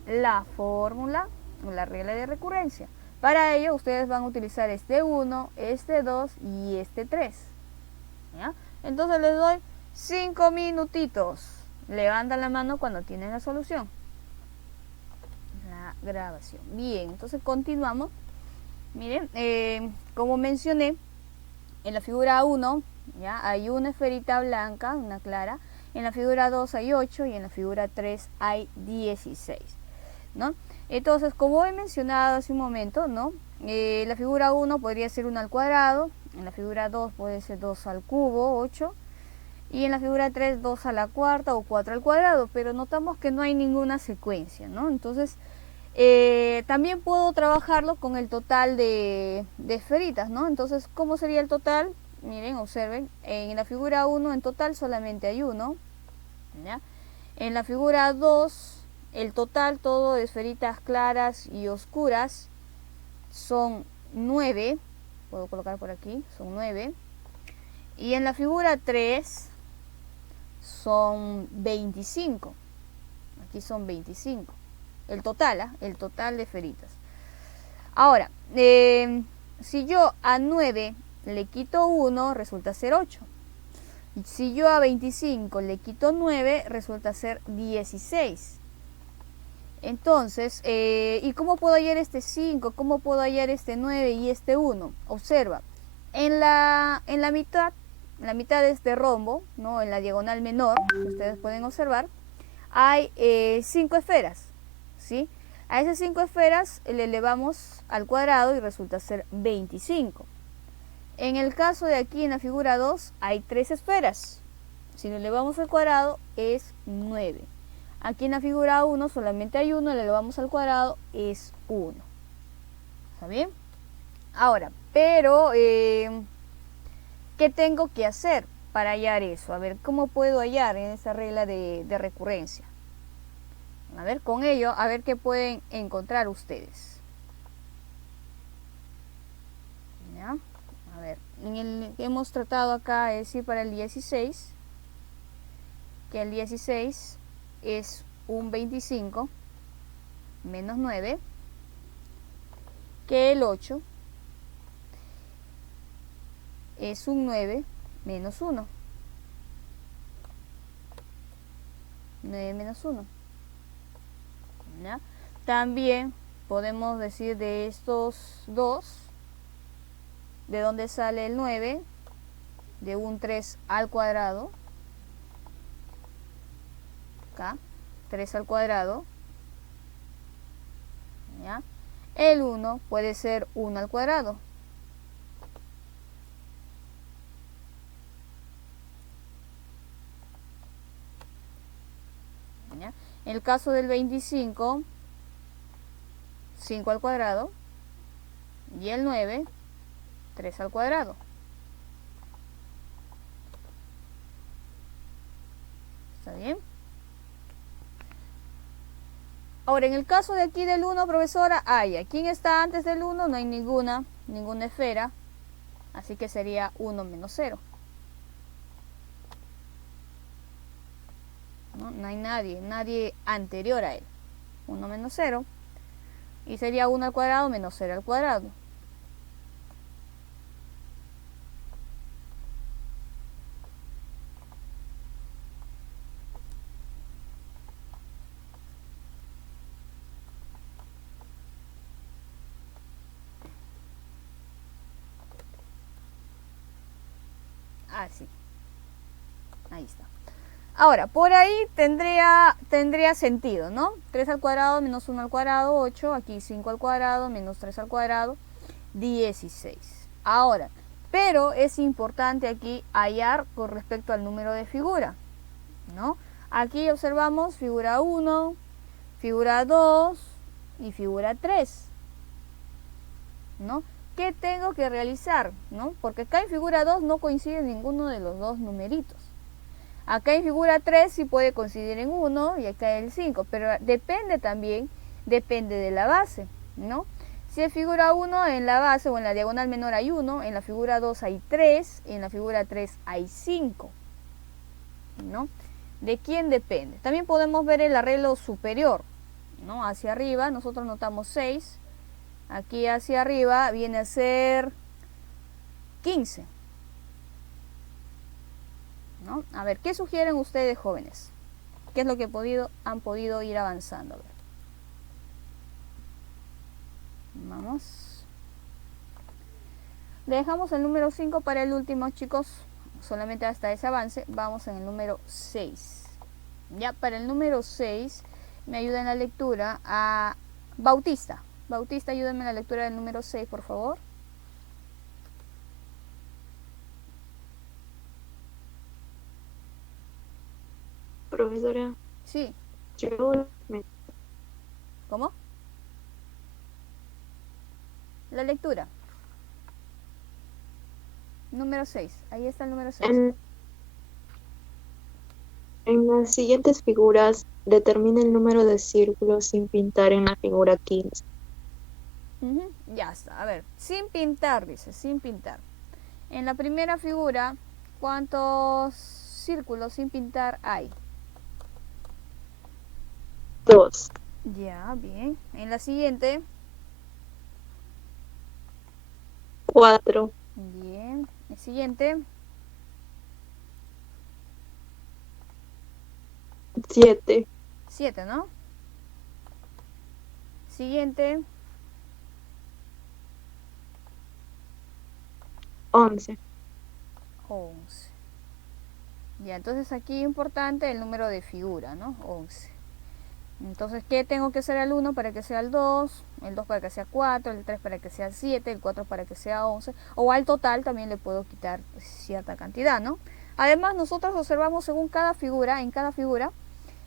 la fórmula o la regla de recurrencia. Para ello ustedes van a utilizar este 1, este 2 y este 3. ¿Ya? Entonces les doy 5 minutitos. Levantan la mano cuando tienen la solución. La grabación. Bien, entonces continuamos. Miren, como mencioné, en la figura 1 ¿ya? Hay una esferita blanca, una clara. En la figura 2 hay 8 y en la figura 3 hay 16. ¿No? Entonces, como he mencionado hace un momento, ¿no? La figura 1 podría ser 1 al cuadrado, en la figura 2 puede ser 2 al cubo, 8, y en la figura 3 2 a la cuarta o 4 al cuadrado, pero notamos que no hay ninguna secuencia, ¿no? Entonces, también puedo trabajarlo con el total de esferitas, ¿no? Entonces, ¿cómo sería el total? Miren, observen, en la figura 1 en total solamente hay 1, ¿ya? En la figura 2, el total todo de esferitas claras y oscuras son 9, puedo colocar por aquí, son 9. Y en la figura 3 son 25, aquí son 25, el total de esferitas. Ahora, si yo a 9 le quito 1, resulta ser 8. Si yo a 25 le quito 9, resulta ser 16. Entonces, ¿y cómo puedo hallar este 5? ¿Cómo puedo hallar este 9 y este 1? Observa, en la mitad de este rombo, ¿no? En la diagonal menor, que ustedes pueden observar, hay 5 esferas, ¿sí? A esas 5 esferas le elevamos al cuadrado y resulta ser 25. En el caso de aquí en la figura 2 hay 3 esferas. Si lo elevamos al cuadrado es 9. Aquí en la figura 1 solamente hay 1, le elevamos al cuadrado es 1. ¿Está bien? Ahora, pero ¿qué tengo que hacer para hallar eso? A ver, ¿cómo puedo hallar en esa regla de recurrencia? A ver, con ello, a ver qué pueden encontrar ustedes. ¿Ya? A ver, en el que hemos tratado acá, es decir, para el 16, que el 16 es un 25 menos 9, que el 8 es un 9 menos 1. 9 menos 1. ¿Ya? También podemos decir de estos dos, ¿de dónde sale el 9? De un 3 al cuadrado. Acá, 3 al cuadrado. ¿Ya? El 1 puede ser 1 al cuadrado. ¿Ya? En el caso del 25, 5 al cuadrado. Y el 9, 3 al cuadrado. ¿Está bien? Ahora, en el caso de aquí del 1, profesora, ¿quién está antes del 1? No hay ninguna esfera, así que sería 1 menos 0. No hay nadie anterior a él. 1 menos 0. Y sería 1 al cuadrado menos 0 al cuadrado. Así. Ahí está. Ahora, por ahí tendría sentido, ¿no? 3 al cuadrado menos 1 al cuadrado, 8. Aquí 5 al cuadrado menos 3 al cuadrado, 16. Ahora, pero es importante aquí hallar con respecto al número de figura, ¿no? Aquí observamos figura 1, figura 2 y figura 3, ¿no? ¿Qué tengo que realizar? ¿No? Porque acá en figura 2 no coincide ninguno de los dos numeritos. Acá en figura 3 sí puede coincidir en 1 y acá en el 5, pero depende de la base, ¿no? Si en figura 1 en la base o en la diagonal menor hay 1, en la figura 2 hay 3 y en la figura 3 hay 5, ¿no? ¿De quién depende? También podemos ver el arreglo superior, ¿no? Hacia arriba nosotros notamos 6, aquí hacia arriba viene a ser 15. ¿No? A ver, ¿qué sugieren ustedes, jóvenes? ¿Qué es lo que han podido ir avanzando? A ver. Vamos. Dejamos el número 5 para el último, chicos. Solamente hasta ese avance. Vamos en el número 6. Ya, para el número 6 me ayuda en la lectura a Bautista. Bautista, ayúdame en la lectura del número 6, por favor. Profesora, Sí. me- ¿Cómo? La lectura. Número 6. Ahí está el número 6. en las siguientes figuras, determina el número de círculos sin pintar en la figura 15. Ya está. A ver, sin pintar, dice, sin pintar. En la primera figura, ¿cuántos círculos sin pintar hay? 2. Ya, bien. En la siguiente, 4. bien. El siguiente, 7. 7, ¿no? Siguiente, 11. 11. Ya, entonces aquí importante el número de figura, ¿no? 11. Entonces, ¿qué tengo que hacer al 1 para que sea el 2? El 2 para que sea 4, el 3 para que sea 7, el 4 para que sea 11. O al total también le puedo quitar cierta cantidad, ¿no? Además, nosotros observamos según cada figura, en cada figura,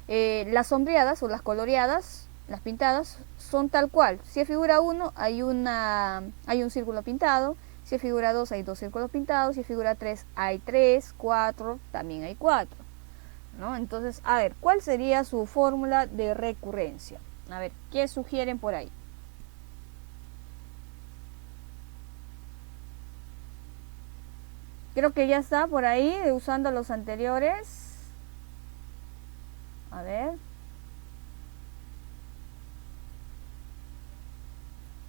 las sombreadas o las coloreadas, las pintadas, son tal cual. Si es figura 1, hay un círculo pintado. Si es figura 2, hay 2 círculos pintados. Si es figura 3, hay 3, 4, también hay 4. ¿No? Entonces, a ver, ¿cuál sería su fórmula de recurrencia? A ver, ¿qué sugieren por ahí? Creo que ya está por ahí usando los anteriores. A ver.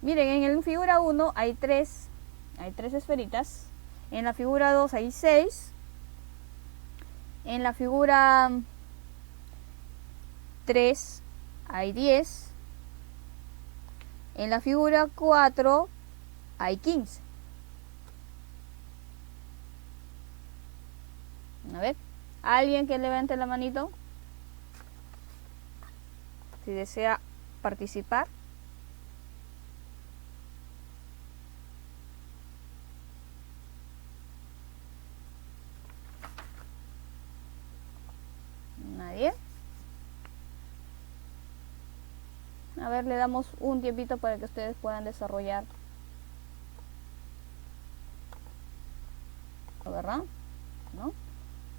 Miren, en la figura 1 hay 3 esferitas. En la figura 2 hay 6. En la figura 3 hay 10. En la figura 4 hay 15. A ver, alguien que levante la manito si desea participar. Nadie. A ver, le damos un tiempito para que ustedes puedan desarrollar. ¿Verdad? ¿No?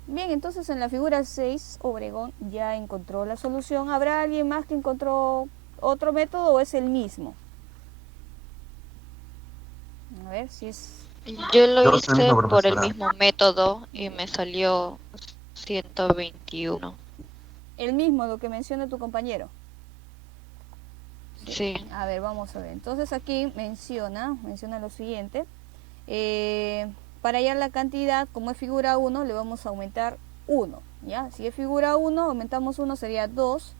Bien, entonces en la figura 6, Obregón ya encontró la solución. ¿Habrá alguien más que encontró otro método o es el mismo? A ver si es... Yo lo Yo hice soy mismo, por el profesora. mismo método y me salió 121. el mismo lo que menciona tu compañero. Sí. A ver, vamos a ver. Entonces aquí menciona lo siguiente. Para hallar la cantidad, como es figura 1, le vamos a aumentar 1. ¿Ya? Si es figura 1, aumentamos 1, sería 2.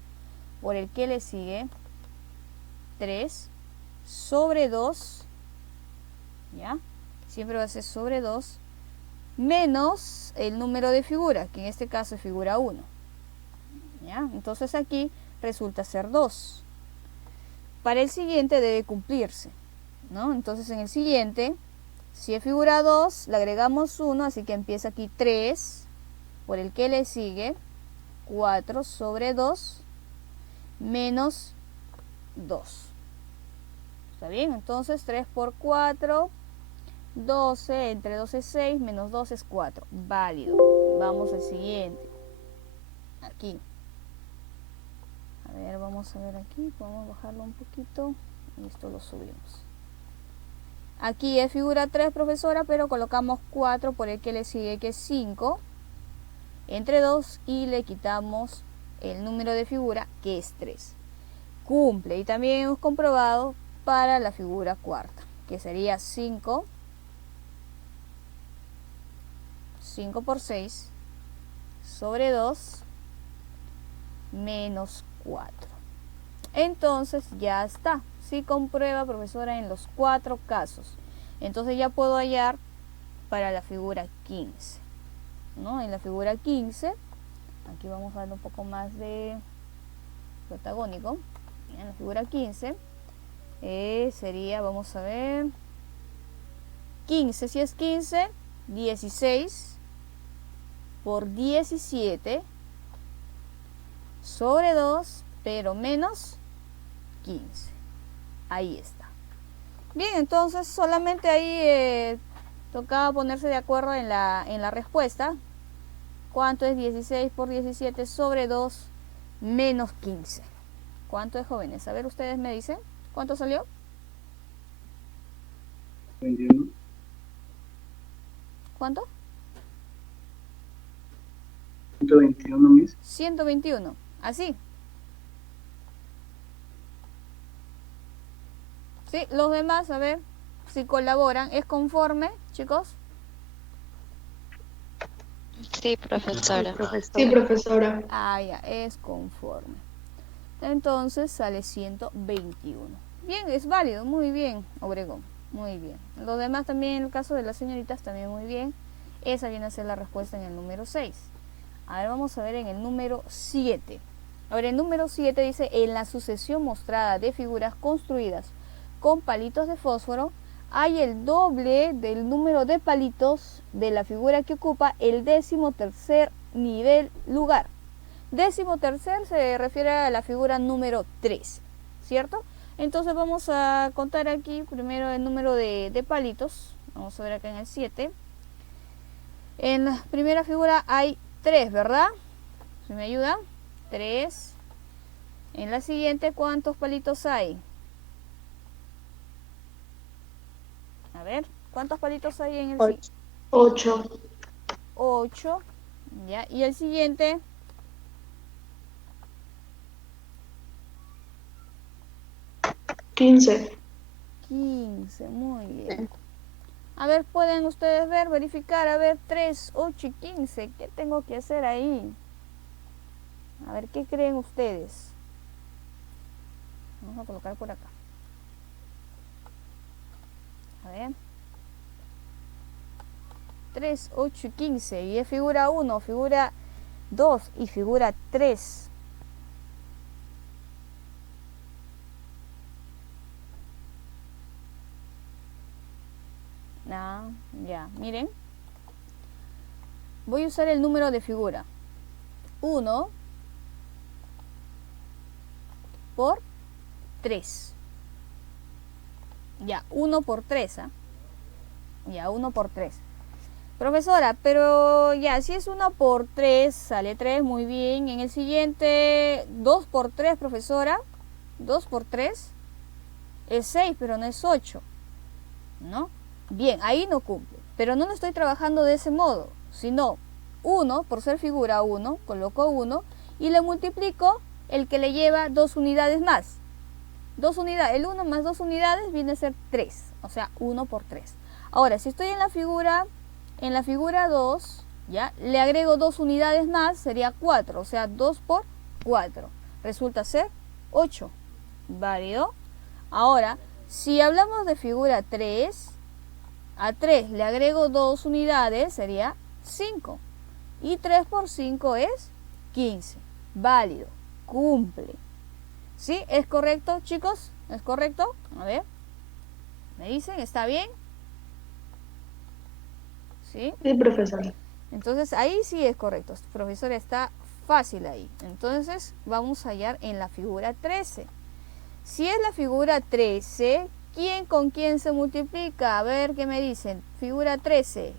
Por el que le sigue 3 sobre 2. ¿Ya? Siempre va a ser sobre 2. Menos el número de figuras, que en este caso es figura 1. ¿Ya? Entonces aquí resulta ser 2. Para el siguiente debe cumplirse, ¿no? Entonces en el siguiente, si es figura 2, le agregamos 1, así que empieza aquí 3, por el que le sigue 4 sobre 2, menos 2. ¿Está bien? Entonces 3 por 4, 12, entre 2 es 6, menos 2 es 4. Válido. Vamos al siguiente. Aquí. A ver, vamos a ver aquí, podemos bajarlo un poquito y esto lo subimos. Aquí es figura 3, profesora, pero colocamos 4 por el que le sigue, que es 5, entre 2 y le quitamos el número de figura, que es 3. Cumple, y también hemos comprobado para la figura cuarta, que sería 5 por 6 sobre 2 menos 4. Entonces ya está. Sí comprueba, profesora, en los 4 casos. Entonces ya puedo hallar para la figura 15. ¿No? En la figura 15, aquí vamos a darle un poco más de protagónico. En la figura 15 sería, vamos a ver, 15, si es 15, 16 por 17 sobre 2, pero menos 15. Ahí está. Bien, entonces solamente ahí tocaba ponerse de acuerdo en la respuesta. ¿Cuánto es 16 por 17 sobre 2 menos 15? ¿Cuánto es, jóvenes? A ver, ustedes me dicen. ¿Cuánto salió? 21. ¿Cuánto? 121, Miss. 121. Así. Sí, los demás, a ver si colaboran. ¿Es conforme, chicos? Sí, profesora. Sí, profesora. Ah, ya, es conforme. Entonces sale 121. Bien, es válido, muy bien, Obregón, muy bien. Los demás también, en el caso de las señoritas, también muy bien. Esa viene a ser la respuesta en el número 6. A ver, vamos a ver en el número 7. Ahora, el número 7 dice, en la sucesión mostrada de figuras construidas con palitos de fósforo, hay el doble del número de palitos de la figura que ocupa el 13º nivel lugar. 13º se refiere a la figura número 3, ¿cierto? Entonces vamos a contar aquí primero el número de palitos. Vamos a ver acá en el 7. En la primera figura hay 3, ¿verdad? ¿Se me ayuda? 3. En la siguiente, ¿cuántos palitos hay? A ver, ¿cuántos palitos hay en el 8. 8, 8. ¿Ya? Y el siguiente, 15. 15. Muy bien. A ver, pueden ustedes ver, verificar, a ver, 3, 8 y 15. ¿Qué tengo que hacer ahí? A ver, ¿qué creen ustedes? Vamos a colocar por acá. A ver. 3, 8 y 15. Y es figura 1, figura 2 y figura 3. Ah, ya, miren. Voy a usar el número de figura. 1 por 3. Ya, 1 por 3. ¿Ah? Ya, 1 por 3. Profesora, pero ya, si es 1 por 3, sale 3, muy bien. En el siguiente, 2 por 3, profesora. 2 por 3 es 6, pero no es 8. ¿No? Bien, ahí no cumple. Pero no lo estoy trabajando de ese modo, sino 1, por ser figura 1, coloco 1 y le multiplico el que le lleva 2 unidades más. 2 unidades, el 1 más 2 unidades viene a ser 3, o sea, 1 por 3. Ahora, si estoy en la figura 2, ¿ya? Le agrego 2 unidades más, sería 4, o sea, 2 por 4. Resulta ser 8. ¿Válido? Ahora, si hablamos de figura 3, a 3 le agrego 2 unidades, sería 5. Y 3 por 5 es 15. Válido. Cumple. ¿Sí? ¿Es correcto, chicos? ¿Es correcto? A ver. ¿Me dicen? ¿Está bien? ¿Sí? Sí, profesor. Entonces ahí sí es correcto. Profesor, está fácil ahí. Entonces vamos a hallar en la figura 13. Si es la figura 13, ¿quién con quién se multiplica? A ver qué me dicen. Figura 13.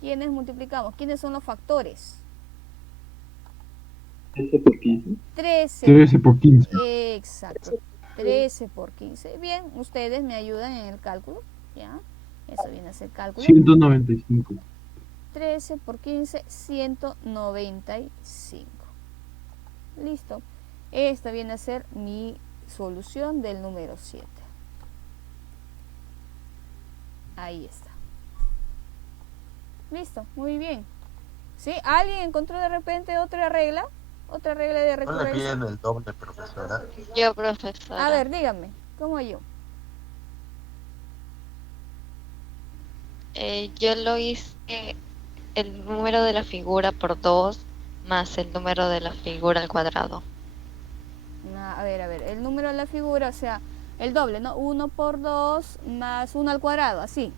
¿Quiénes multiplicamos? ¿Quiénes son los factores? 13 por 15. 13. 13 por 15. Exacto. 13 por 15. Bien, ustedes me ayudan en el cálculo. ¿Ya? Eso viene a ser cálculo. 195. 13 por 15, 195. Listo. Esta viene a ser mi solución del número 7. Ahí está. Listo, muy bien. ¿Sí? ¿Alguien encontró de repente otra regla? ¿Otra regla de No le recurrencia? piden el doble, profesora. Yo, profesora. A ver, dígame, ¿cómo yo? Yo lo hice el número de la figura por 2 más el número de la figura al cuadrado. A ver, el número de la figura, o sea, el doble, ¿no? 1 por 2 más 1 al cuadrado, así.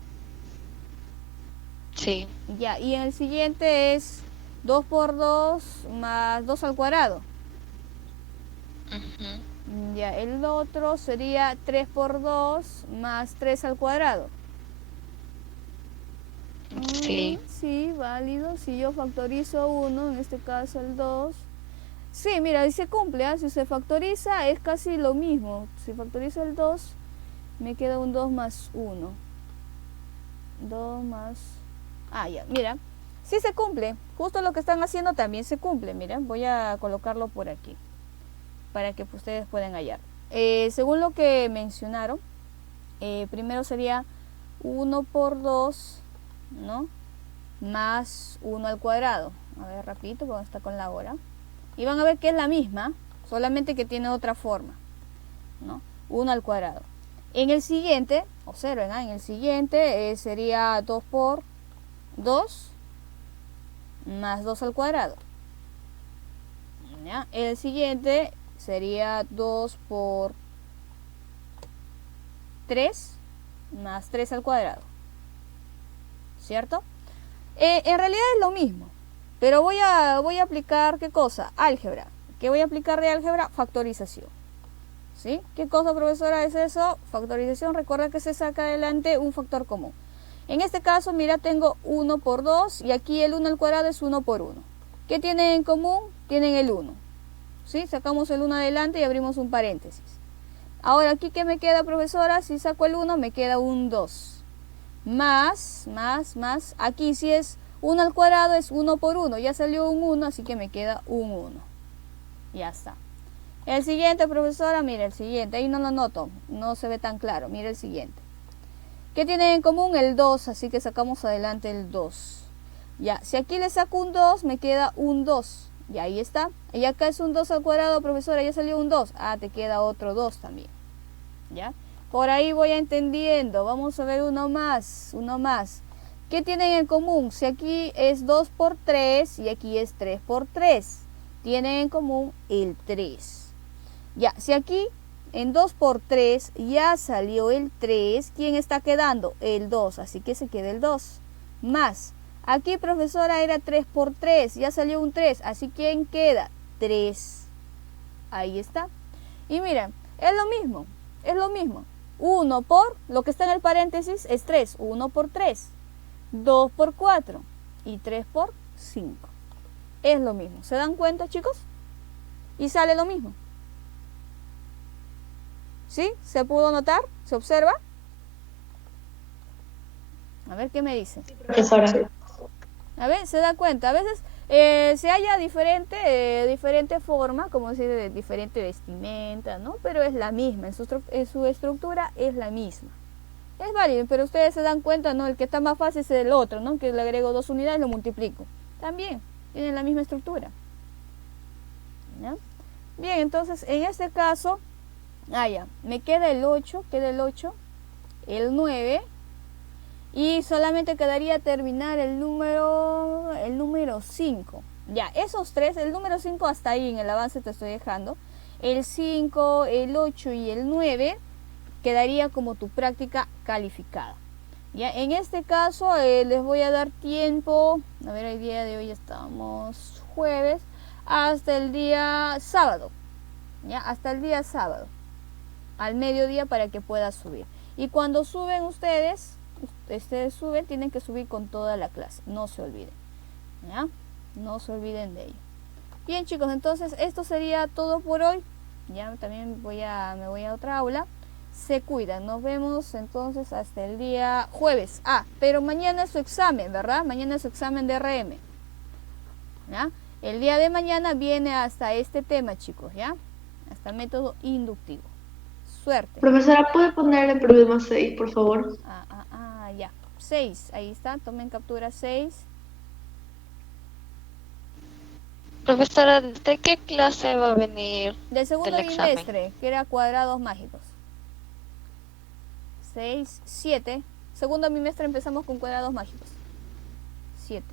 Sí. Ya, y en el siguiente es 2 por 2 más 2 al cuadrado. Ujú. Ya, el otro sería 3 por 2 más 3 al cuadrado. Sí. Sí, válido. Si yo factorizo 1, en este caso el 2. Sí, mira, ahí se cumple, ¿eh? Si se factoriza es casi lo mismo. Si factorizo el 2, me queda un 2 más 1. 2 más... Ah, ya, mira. Sí se cumple. Justo lo que están haciendo también se cumple. Mira, voy a colocarlo por aquí para que ustedes puedan hallar. Según lo que mencionaron, primero sería 1 por 2, ¿no? Más 1 al cuadrado. A ver, rapidito, porque está con la hora. Y van a ver que es la misma, solamente que tiene otra forma, ¿no? 1 al cuadrado. En el siguiente, observen, en el siguiente sería 2 por 2 más 2 al cuadrado. ¿Ya? El siguiente sería 2 por 3 más 3 al cuadrado. ¿Cierto? En realidad es lo mismo, pero voy a aplicar, ¿qué cosa? Álgebra. ¿Qué voy a aplicar de álgebra? Factorización. ¿Sí? ¿Qué cosa, profesora, es eso? Factorización, recuerda que se saca adelante un factor común. En este caso, mira, tengo 1 por 2 y aquí el 1 al cuadrado es 1 por 1. ¿Qué tienen en común? Tienen el 1. ¿Sí? Sacamos el 1 adelante y abrimos un paréntesis. Ahora, ¿aquí qué me queda, profesora? Si saco el 1, me queda un 2. más, aquí si es 1 al cuadrado es 1 por 1, ya salió un 1, así que me queda un 1. Ya está. El siguiente, profesora, mire el siguiente, ahí no lo noto, no se ve tan claro, mire el siguiente. ¿Qué tienen en común? El 2, así que sacamos adelante el 2. Ya, si aquí le saco un 2, me queda un 2. Y ahí está. Y acá es un 2 al cuadrado, profesora, ya salió un 2. Ah, te queda otro 2 también. ¿Ya? Por ahí voy entendiendo. Vamos a ver uno más. ¿Qué tienen en común? Si aquí es 2 por 3 y aquí es 3 por 3. Tienen en común el 3. Ya, si aquí en 2 por 3 ya salió el 3, ¿quién está quedando? El 2, así que se queda el 2. Más, aquí, profesora, era 3 por 3, ya salió un 3, así que ¿quién queda? 3. Ahí está. Y miren, es lo mismo. 1 por, lo que está en el paréntesis es 3, 1 por 3, 2 por 4 y 3 por 5. Es lo mismo. ¿Se dan cuenta, chicos? Y sale lo mismo. ¿Sí? ¿Se pudo notar? ¿Se observa? A ver qué me dice. Profesora. A ver, se da cuenta. A veces se halla diferente forma, como decir, de diferente vestimenta, ¿no? Pero es la misma, en su estructura es la misma. Es válido, pero ustedes se dan cuenta, ¿no? El que está más fácil es el otro, ¿no? Que le agrego 2 unidades y lo multiplico. También tienen la misma estructura. ¿Ya? Bien, entonces en este caso, ya, me queda el 8, el 9, y solamente quedaría terminar el número 5. Ya, esos tres, el número 5 hasta ahí en el avance te estoy dejando. El 5, el 8 y el 9 quedaría como tu práctica calificada. Ya, en este caso les voy a dar tiempo, a ver, el día de hoy estamos jueves, hasta el día sábado. Ya, hasta el día sábado, al mediodía, para que pueda subir. Y cuando suben ustedes suben, tienen que subir con toda la clase, no se olviden. ¿Ya? No se olviden de ello. Bien, chicos, entonces esto sería todo por hoy. Ya también me voy a otra aula. Se cuidan, nos vemos entonces hasta el día jueves. Pero mañana es su examen, ¿verdad? Mañana es su examen de RM. ¿Ya? El día de mañana viene hasta este tema, chicos, ¿ya? Hasta el método inductivo. Suerte. Profesora, ¿puede poner el problema 6, por favor? Ya. 6, ahí está, tomen captura 6. Profesora, ¿de qué clase va a venir Del segundo del examen? bimestre, que era cuadrados mágicos. 6, 7. Segundo bimestre empezamos con cuadrados mágicos. 7.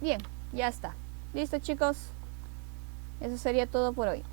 Bien, ya está. Listo, chicos. Eso sería todo por hoy.